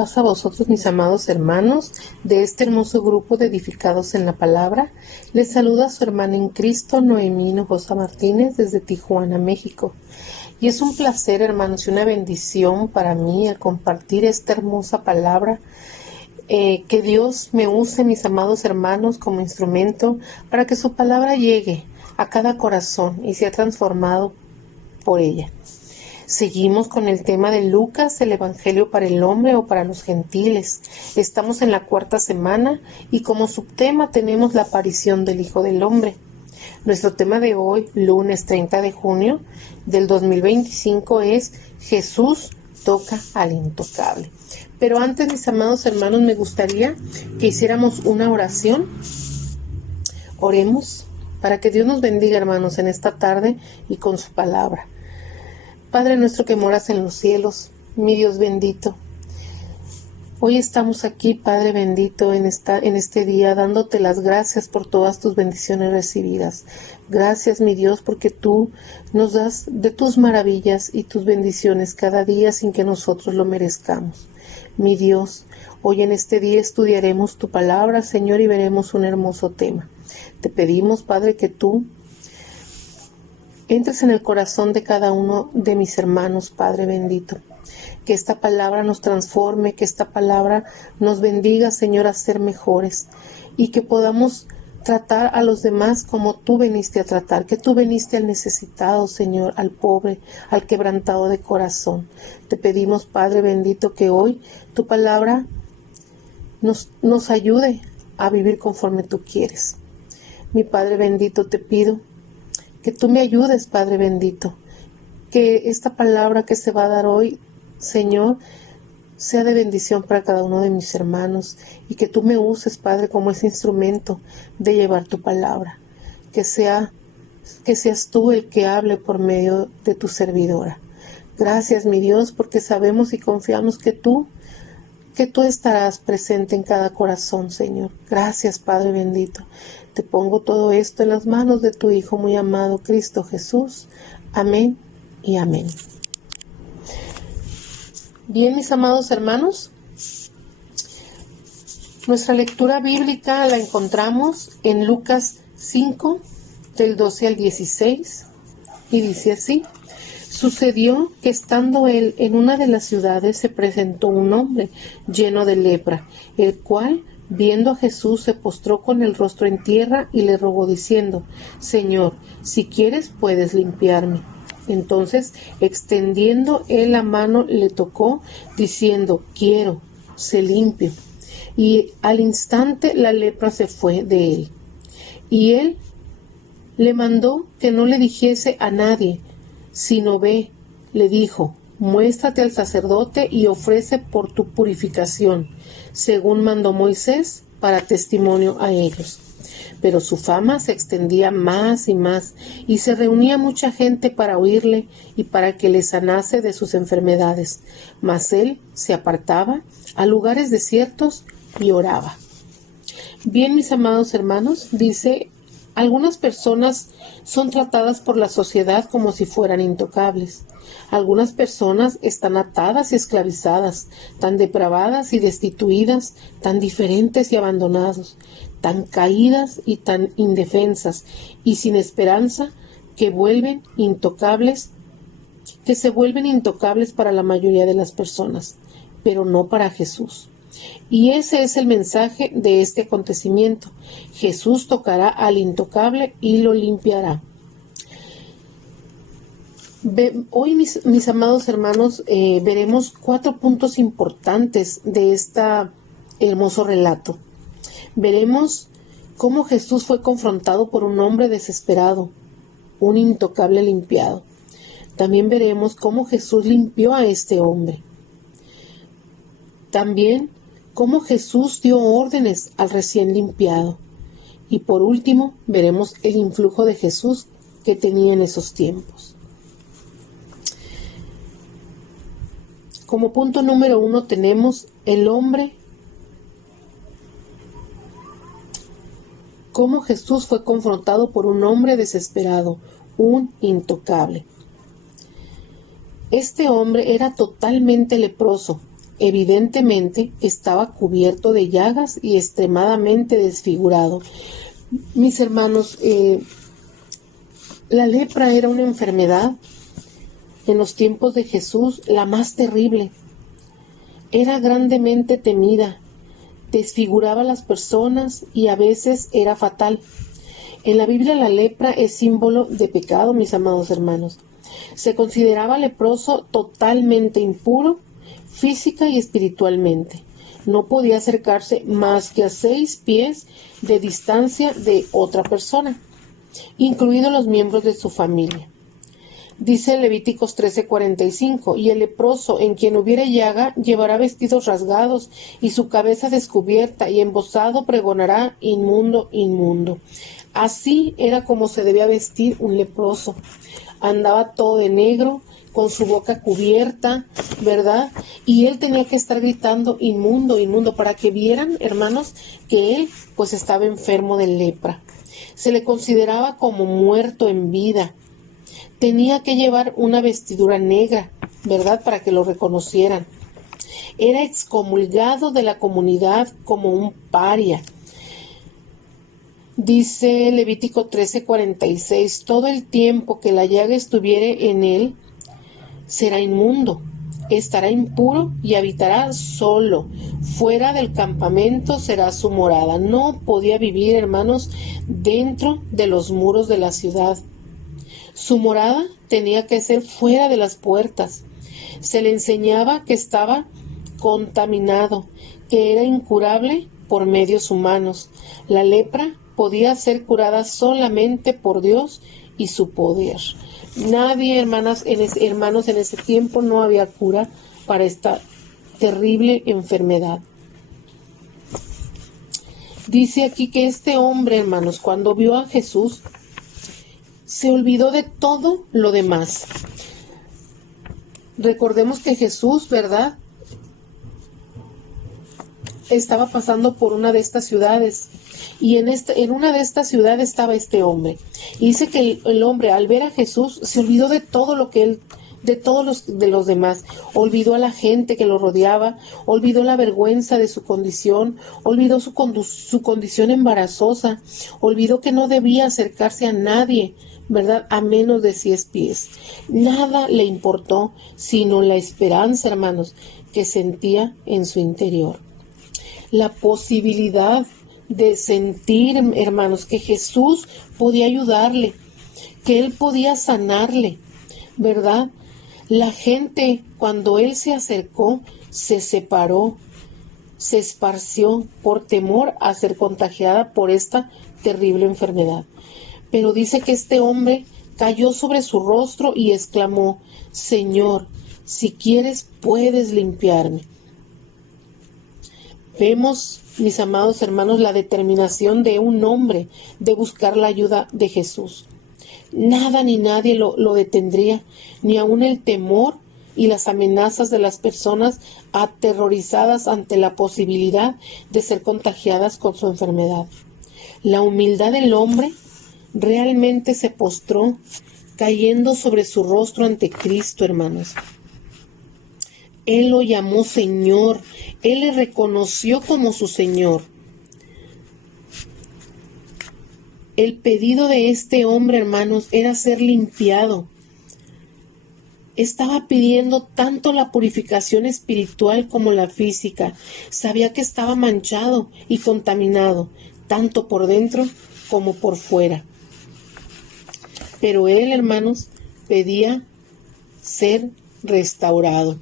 paz a vosotros, mis amados hermanos, de este hermoso grupo de edificados en la palabra. Les saluda su hermana en Cristo, Noemí Hinojosa Martínez, desde Tijuana, México. Y es un placer, hermanos, y una bendición para mí el compartir esta hermosa palabra. Que Dios me use, mis amados hermanos, como instrumento para que su palabra llegue a cada corazón y sea transformado por ella. Seguimos con el tema de Lucas, el Evangelio para el hombre o para los gentiles. Estamos en la 4ª semana y como subtema tenemos la aparición del Hijo del Hombre. Nuestro tema de hoy, lunes 30 de junio del 2025, es Jesús toca al intocable. Pero antes, mis amados hermanos, me gustaría que hiciéramos una oración. Oremos para que Dios nos bendiga, hermanos, en esta tarde y con su palabra. Padre nuestro que moras en los cielos, mi Dios bendito, hoy estamos aquí, Padre bendito, en este día, dándote las gracias por todas tus bendiciones recibidas. Gracias, mi Dios, porque tú nos das de tus maravillas y tus bendiciones cada día sin que nosotros lo merezcamos. Mi Dios, hoy en este día estudiaremos tu palabra, Señor, y veremos un hermoso tema. Te pedimos, Padre, que tú entres en el corazón de cada uno de mis hermanos, Padre bendito. Que esta palabra nos transforme, que esta palabra nos bendiga, Señor, a ser mejores. Y que podamos tratar a los demás como tú viniste a tratar. Que tú viniste al necesitado, Señor, al pobre, al quebrantado de corazón. Te pedimos, Padre bendito, que hoy tu palabra nos ayude a vivir conforme tú quieres. Mi Padre bendito, te pido que tú me ayudes, Padre bendito, que esta palabra que se va a dar hoy, Señor, sea de bendición para cada uno de mis hermanos y que tú me uses, Padre, como ese instrumento de llevar tu palabra. Que seas tú el que hable por medio de tu servidora. Gracias, mi Dios, porque sabemos y confiamos que tú estarás presente en cada corazón, Señor. Gracias, Padre bendito. Te pongo todo esto en las manos de tu Hijo muy amado, Cristo Jesús. Amén y amén. Bien, mis amados hermanos, nuestra lectura bíblica la encontramos en Lucas 5, del 12 al 16, y dice así: Sucedió que estando él en una de las ciudades se presentó un hombre lleno de lepra, el cual, viendo a Jesús, se postró con el rostro en tierra y le rogó diciendo: Señor, si quieres puedes limpiarme. Entonces, extendiendo él la mano, le tocó, diciendo: quiero, sé limpio. Y al instante la lepra se fue de él. Y él le mandó que no le dijese a nadie, sino ve, le dijo: muéstrate al sacerdote y ofrece por tu purificación, según mandó Moisés, para testimonio a ellos. Pero su fama se extendía más y más, y se reunía mucha gente para oírle y para que le sanase de sus enfermedades. Mas él se apartaba a lugares desiertos y oraba. Bien, mis amados hermanos, dice: algunas personas son tratadas por la sociedad como si fueran intocables. Algunas personas están atadas y esclavizadas, tan depravadas y destituidas, tan diferentes y abandonados, tan caídas y tan indefensas y sin esperanza, que se vuelven intocables para la mayoría de las personas, pero no para Jesús. Y ese es el mensaje de este acontecimiento: Jesús tocará al intocable y lo limpiará. Hoy, mis amados hermanos, veremos 4 puntos importantes de este hermoso relato. Veremos cómo Jesús fue confrontado por un hombre desesperado, un intocable limpiado. También veremos cómo Jesús limpió a este hombre. También cómo Jesús dio órdenes al recién limpiado. Y por último, veremos el influjo de Jesús que tenía en esos tiempos. Como punto número 1 tenemos el hombre, cómo Jesús fue confrontado por un hombre desesperado, un intocable. Este hombre era totalmente leproso, evidentemente estaba cubierto de llagas y extremadamente desfigurado. Mis hermanos, la lepra era una enfermedad en los tiempos de Jesús la más terrible. Era grandemente temida, desfiguraba a las personas y a veces era fatal. En la Biblia la lepra es símbolo de pecado, mis amados hermanos. Se consideraba leproso totalmente impuro, física y espiritualmente. No podía acercarse más que a 6 pies de distancia de otra persona, incluidos los miembros de su familia. Dice Levíticos 13:45, y el leproso en quien hubiere llaga llevará vestidos rasgados y su cabeza descubierta, y embozado pregonará: inmundo, inmundo. Así era como se debía vestir un leproso. Andaba todo de negro, con su boca cubierta, ¿verdad? Y él tenía que estar gritando: inmundo, inmundo, para que vieran, hermanos, que él pues estaba enfermo de lepra. Se le consideraba como muerto en vida. Tenía que llevar una vestidura negra, ¿verdad?, para que lo reconocieran. Era excomulgado de la comunidad como un paria. Dice Levítico 13:46, todo el tiempo que la llaga estuviere en él, será inmundo, estará impuro y habitará solo. Fuera del campamento será su morada. No podía vivir, hermanos, dentro de los muros de la ciudad. Su morada tenía que ser fuera de las puertas. Se le enseñaba que estaba contaminado, que era incurable por medios humanos. La lepra podía ser curada solamente por Dios y su poder. Nadie, hermanos, en ese tiempo no había cura para esta terrible enfermedad. Dice aquí que este hombre, hermanos, cuando vio a Jesús, se olvidó de todo lo demás. Recordemos que Jesús, ¿verdad?, estaba pasando por una de estas ciudades, y en una de estas ciudades estaba este hombre. Y dice que el hombre, al ver a Jesús, se olvidó de todo lo que él, de todos los demás. Olvidó a la gente que lo rodeaba, olvidó la vergüenza de su condición, olvidó su condición embarazosa, olvidó que no debía acercarse a nadie, ¿verdad?, a menos de 10 pies. Nada le importó sino la esperanza, hermanos, que sentía en su interior. La posibilidad de sentir, hermanos, que Jesús podía ayudarle, que Él podía sanarle, ¿verdad? La gente, cuando Él se acercó, se separó, se esparció por temor a ser contagiada por esta terrible enfermedad. Pero dice que este hombre cayó sobre su rostro y exclamó: Señor, si quieres, puedes limpiarme. Vemos, mis amados hermanos, la determinación de un hombre de buscar la ayuda de Jesús. Nada ni nadie lo detendría, ni aun el temor y las amenazas de las personas aterrorizadas ante la posibilidad de ser contagiadas con su enfermedad. La humildad del hombre realmente se postró, cayendo sobre su rostro ante Cristo, hermanos. Él lo llamó Señor, Él le reconoció como su Señor. El pedido de este hombre, hermanos, era ser limpiado. Estaba pidiendo tanto la purificación espiritual como la física. Sabía que estaba manchado y contaminado, tanto por dentro como por fuera. Pero él, hermanos, pedía ser restaurado.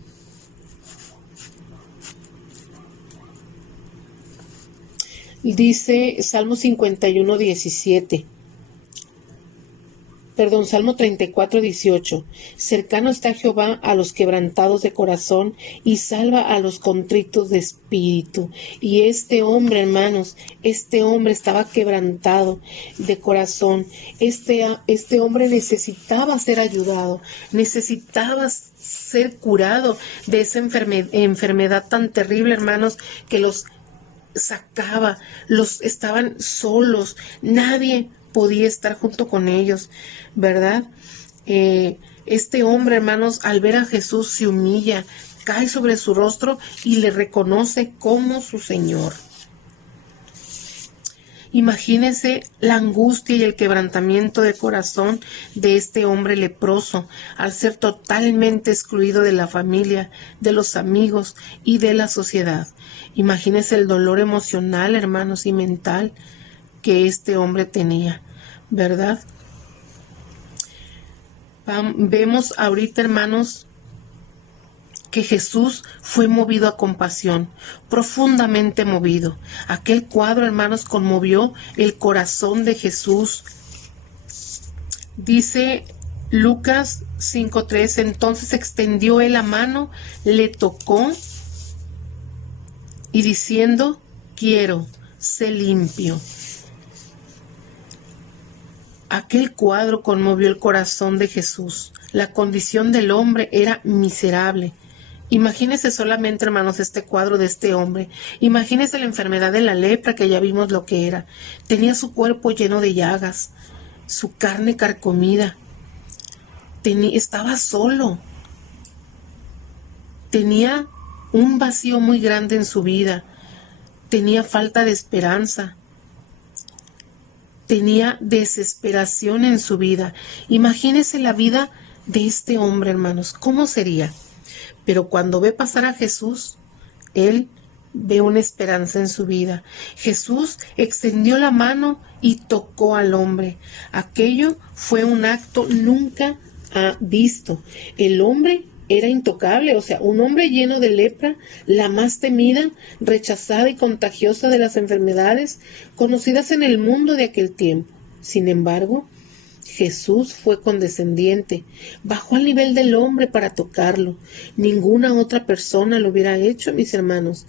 Dice Salmo 51:17. Salmo 34:18. Cercano está Jehová a los quebrantados de corazón y salva a los contritos de espíritu. Y este hombre, hermanos, este hombre estaba quebrantado de corazón. Este hombre necesitaba ser ayudado, necesitaba ser curado de esa enfermedad tan terrible, hermanos, que los sacaba, estaban solos, nadie podía estar junto con ellos, ¿verdad? Este hombre, hermanos, al ver a Jesús se humilla, cae sobre su rostro y le reconoce como su Señor. Imagínese la angustia y el quebrantamiento de corazón de este hombre leproso al ser totalmente excluido de la familia, de los amigos y de la sociedad. Imagínese el dolor emocional, hermanos, y mental que este hombre tenía, ¿verdad? Vemos ahorita, hermanos, que Jesús fue movido a compasión, profundamente movido. Aquel cuadro, hermanos, conmovió el corazón de Jesús. Dice Lucas 5:3, entonces extendió él la mano, le tocó y diciendo, quiero, sé limpio. Aquel cuadro conmovió el corazón de Jesús. La condición del hombre era miserable. Imagínese solamente, hermanos, este cuadro de este hombre. Imagínese la enfermedad de la lepra, que ya vimos lo que era. Tenía su cuerpo lleno de llagas, su carne carcomida. Estaba solo. Tenía un vacío muy grande en su vida. Tenía falta de esperanza. Tenía desesperación en su vida. Imagínese la vida de este hombre, hermanos. ¿Cómo sería? Pero cuando ve pasar a Jesús, él ve una esperanza en su vida. Jesús extendió la mano y tocó al hombre. Aquello fue un acto nunca visto. El hombre era intocable, o sea, un hombre lleno de lepra, la más temida, rechazada y contagiosa de las enfermedades conocidas en el mundo de aquel tiempo. Sin embargo, Jesús fue condescendiente, bajó al nivel del hombre para tocarlo. Ninguna otra persona lo hubiera hecho, mis hermanos,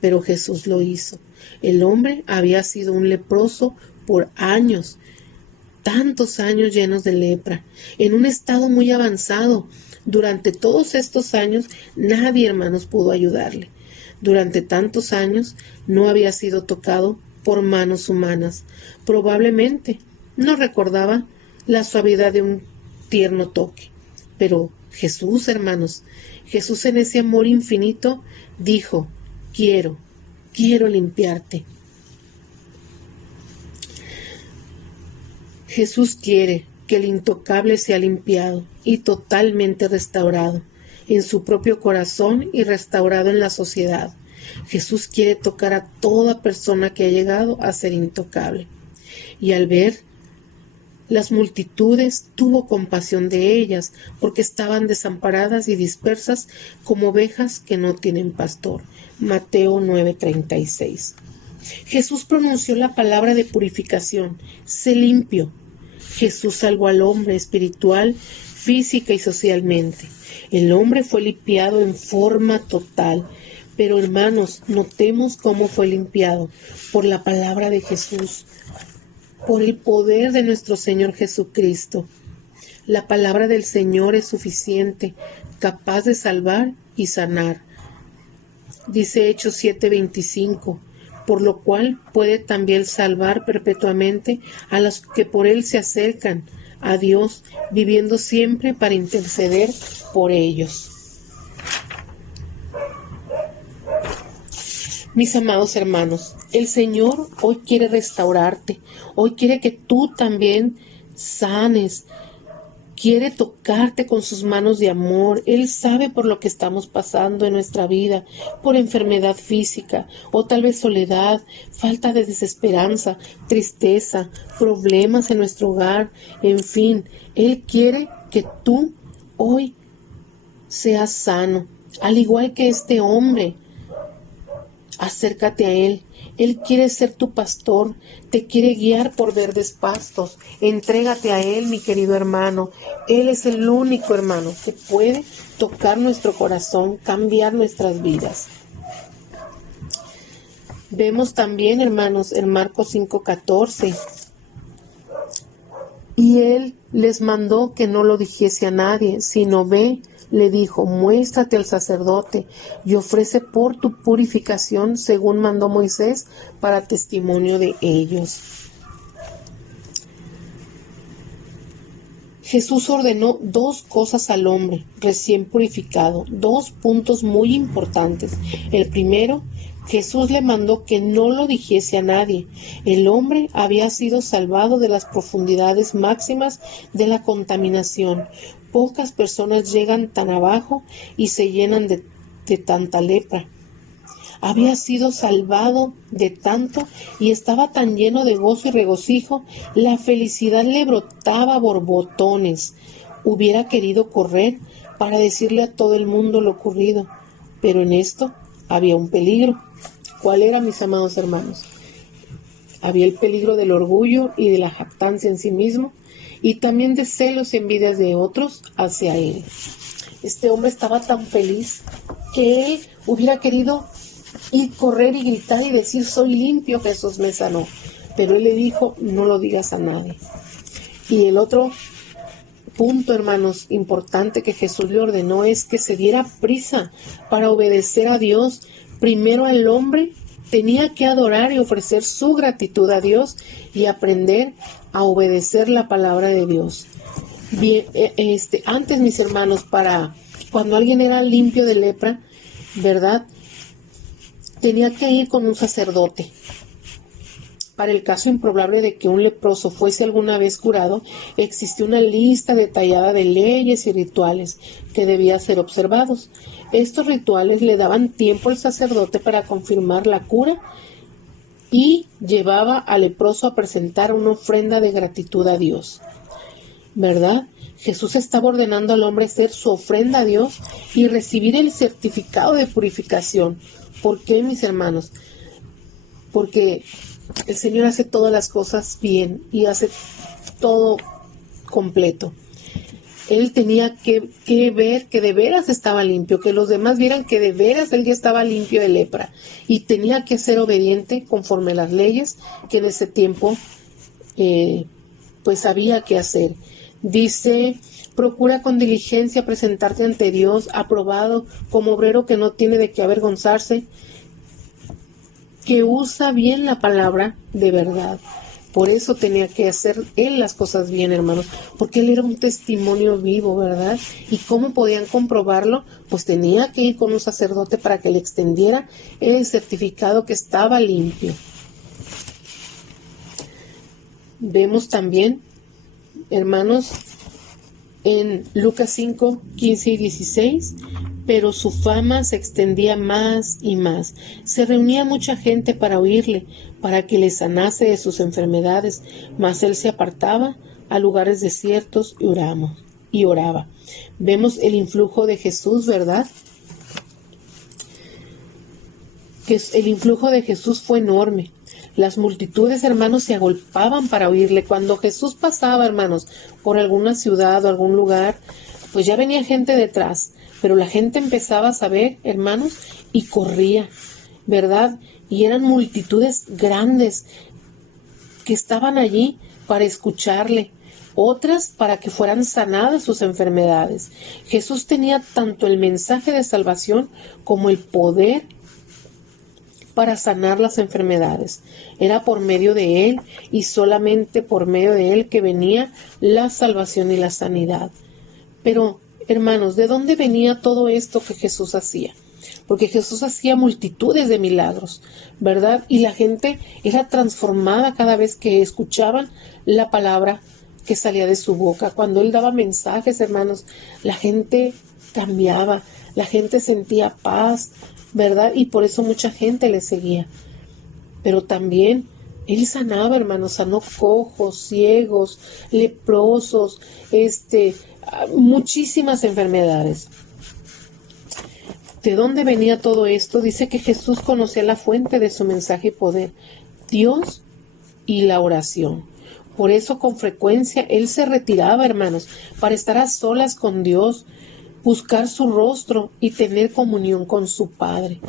pero Jesús lo hizo. El hombre había sido un leproso por años, tantos años llenos de lepra, en un estado muy avanzado. Durante todos estos años, nadie, hermanos, pudo ayudarle. Durante tantos años no había sido tocado por manos humanas. Probablemente no recordaba la suavidad de un tierno toque. Pero Jesús, hermanos, Jesús en ese amor infinito dijo, quiero limpiarte. Jesús quiere que el intocable sea limpiado y totalmente restaurado en su propio corazón y restaurado en la sociedad. Jesús quiere tocar a toda persona que ha llegado a ser intocable. Y al ver las multitudes, tuvo compasión de ellas, porque estaban desamparadas y dispersas como ovejas que no tienen pastor. Mateo 9:36. Jesús pronunció la palabra de purificación, sé limpio. Jesús salvó al hombre espiritual, física y socialmente. El hombre fue limpiado en forma total. Pero hermanos, notemos cómo fue limpiado por la palabra de Jesús, por el poder de nuestro Señor Jesucristo. La palabra del Señor es suficiente, capaz de salvar y sanar. Dice Hechos 7:25, por lo cual puede también salvar perpetuamente a los que por Él se acercan a Dios, viviendo siempre para interceder por ellos. Mis amados hermanos, el Señor hoy quiere restaurarte, hoy quiere que tú también sanes, quiere tocarte con sus manos de amor. Él sabe por lo que estamos pasando en nuestra vida, por enfermedad física o tal vez soledad, falta de desesperanza, tristeza, problemas en nuestro hogar, en fin. Él quiere que tú hoy seas sano, al igual que este hombre. Acércate a Él. Él quiere ser tu pastor, te quiere guiar por verdes pastos. Entrégate a Él, mi querido hermano. Él es el único hermano que puede tocar nuestro corazón, cambiar nuestras vidas. Vemos también, hermanos, en Marcos 5:14. Y Él les mandó que no lo dijese a nadie, sino ve, le dijo, muéstrate al sacerdote y ofrece por tu purificación según mandó Moisés para testimonio de ellos. Jesús ordenó dos cosas al hombre recién purificado, dos puntos muy importantes. El primero, Jesús le mandó que no lo dijese a nadie. El hombre había sido salvado de las profundidades máximas de la contaminación. Pocas personas llegan tan abajo y se llenan de tanta lepra. Había sido salvado de tanto y estaba tan lleno de gozo y regocijo, la felicidad le brotaba a borbotones. Hubiera querido correr para decirle a todo el mundo lo ocurrido, pero en esto había un peligro. ¿Cuál era, mis amados hermanos? Había el peligro del orgullo y de la jactancia en sí mismo, y también de celos y envidias de otros hacia él. Este hombre estaba tan feliz que él hubiera querido y correr y gritar y decir: soy limpio, Jesús me sanó. Pero él le dijo: no lo digas a nadie. Y el otro punto, hermanos, importante que Jesús le ordenó es que se diera prisa para obedecer a Dios. Primero el hombre tenía que adorar y ofrecer su gratitud a Dios y aprender a obedecer la palabra de Dios. Bien, antes, mis hermanos, para cuando alguien era limpio de lepra, ¿verdad?, tenía que ir con un sacerdote. Para el caso improbable de que un leproso fuese alguna vez curado, existía una lista detallada de leyes y rituales que debían ser observados. Estos rituales le daban tiempo al sacerdote para confirmar la cura y llevaba al leproso a presentar una ofrenda de gratitud a Dios. ¿Verdad? Jesús estaba ordenando al hombre hacer su ofrenda a Dios y recibir el certificado de purificación. ¿Por qué, mis hermanos? Porque el Señor hace todas las cosas bien y hace todo completo. Él tenía que ver que de veras estaba limpio, que los demás vieran que de veras él ya estaba limpio de lepra, y tenía que ser obediente conforme a las leyes que en ese tiempo pues había que hacer. Dice: procura con diligencia presentarte ante Dios aprobado como obrero que no tiene de qué avergonzarse, que usa bien la palabra de verdad. Por eso tenía que hacer él las cosas bien, hermanos, porque él era un testimonio vivo, ¿verdad? ¿Y cómo podían comprobarlo? Pues tenía que ir con un sacerdote para que le extendiera el certificado que estaba limpio. Vemos también, hermanos, en Lucas 5, 15 y 16, pero su fama se extendía más y más. Se reunía mucha gente para oírle, para que le sanase de sus enfermedades, mas él se apartaba a lugares desiertos y oraba. Vemos el influjo de Jesús, ¿verdad? Que el influjo de Jesús fue enorme. Las multitudes, hermanos, se agolpaban para oírle. Cuando Jesús pasaba, hermanos, por alguna ciudad o algún lugar, pues ya venía gente detrás, pero la gente empezaba a saber, hermanos, y corría, ¿verdad? Y eran multitudes grandes que estaban allí para escucharle, otras para que fueran sanadas sus enfermedades. Jesús tenía tanto el mensaje de salvación como el poder para sanar las enfermedades. Era por medio de él y solamente por medio de él que venía la salvación y la sanidad. Pero, hermanos, ¿de dónde venía todo esto que Jesús hacía? Porque Jesús hacía multitudes de milagros, ¿verdad? Y la gente era transformada cada vez que escuchaban la palabra que salía de su boca. Cuando él daba mensajes, hermanos, la gente cambiaba, la gente sentía paz, ¿verdad? Y por eso mucha gente le seguía. Pero también él sanaba, hermanos, sanó cojos, ciegos, leprosos, muchísimas enfermedades. ¿De dónde venía todo esto? Dice que Jesús conocía la fuente de su mensaje y poder, Dios y la oración. Por eso con frecuencia él se retiraba, hermanos, para estar a solas con Dios, buscar su rostro y tener comunión con su Padre.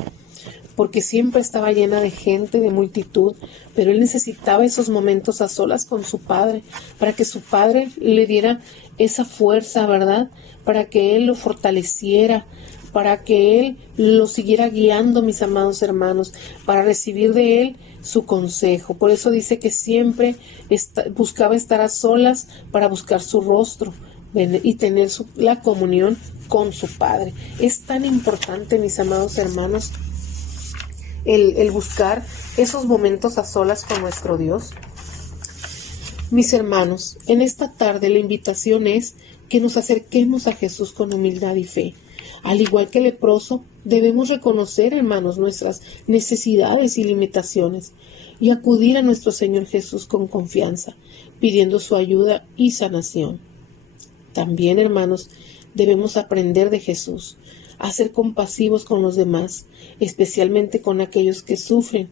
Porque siempre estaba llena de gente, de multitud, pero él necesitaba esos momentos a solas con su Padre, para que su Padre le diera esa fuerza, ¿verdad? Para que él lo fortaleciera, para que él lo siguiera guiando, mis amados hermanos, para recibir de él su consejo. Por eso dice que siempre buscaba estar a solas para buscar su rostro, y tener la comunión con su Padre. Es tan importante, mis amados hermanos, el buscar esos momentos a solas con nuestro Dios. Mis hermanos, en esta tarde la invitación es que nos acerquemos a Jesús con humildad y fe. Al igual que el leproso, debemos reconocer, hermanos, nuestras necesidades y limitaciones y acudir a nuestro Señor Jesús con confianza, pidiendo su ayuda y sanación. También, hermanos, debemos aprender de Jesús a ser compasivos con los demás, especialmente con aquellos que sufren,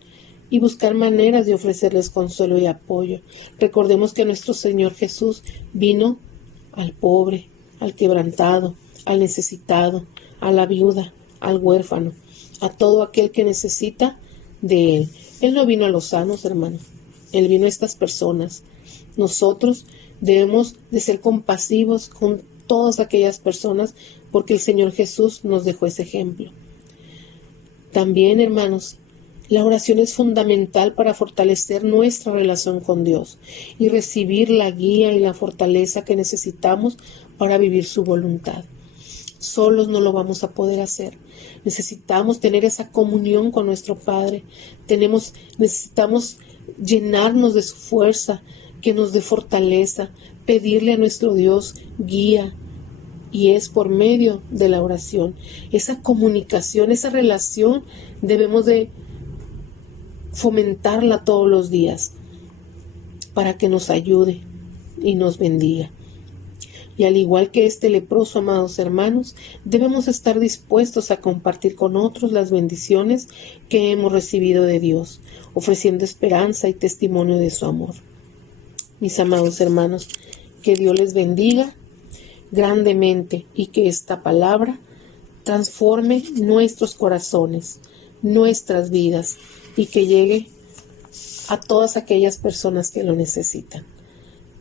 y buscar maneras de ofrecerles consuelo y apoyo. Recordemos que nuestro Señor Jesús vino al pobre, al quebrantado, al necesitado, a la viuda, al huérfano, a todo aquel que necesita de Él. Él no vino a los sanos, hermanos. Él vino a estas personas. Nosotros debemos de ser compasivos con todas aquellas personas porque el Señor Jesús nos dejó ese ejemplo. También, hermanos, la oración es fundamental para fortalecer nuestra relación con Dios y recibir la guía y la fortaleza que necesitamos para vivir su voluntad. Solos no lo vamos a poder hacer. Necesitamos tener esa comunión con nuestro Padre. Necesitamos llenarnos de su fuerza, que nos dé fortaleza, pedirle a nuestro Dios guía. Y es por medio de la oración. Esa comunicación, esa relación debemos de fomentarla todos los días para que nos ayude y nos bendiga. Y al igual que este leproso, amados hermanos, debemos estar dispuestos a compartir con otros las bendiciones que hemos recibido de Dios, ofreciendo esperanza y testimonio de su amor. Mis amados hermanos, que Dios les bendiga grandemente y que esta palabra transforme nuestros corazones, nuestras vidas y que llegue a todas aquellas personas que lo necesitan.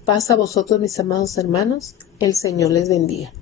Paz a vosotros, mis amados hermanos. El Señor les bendiga.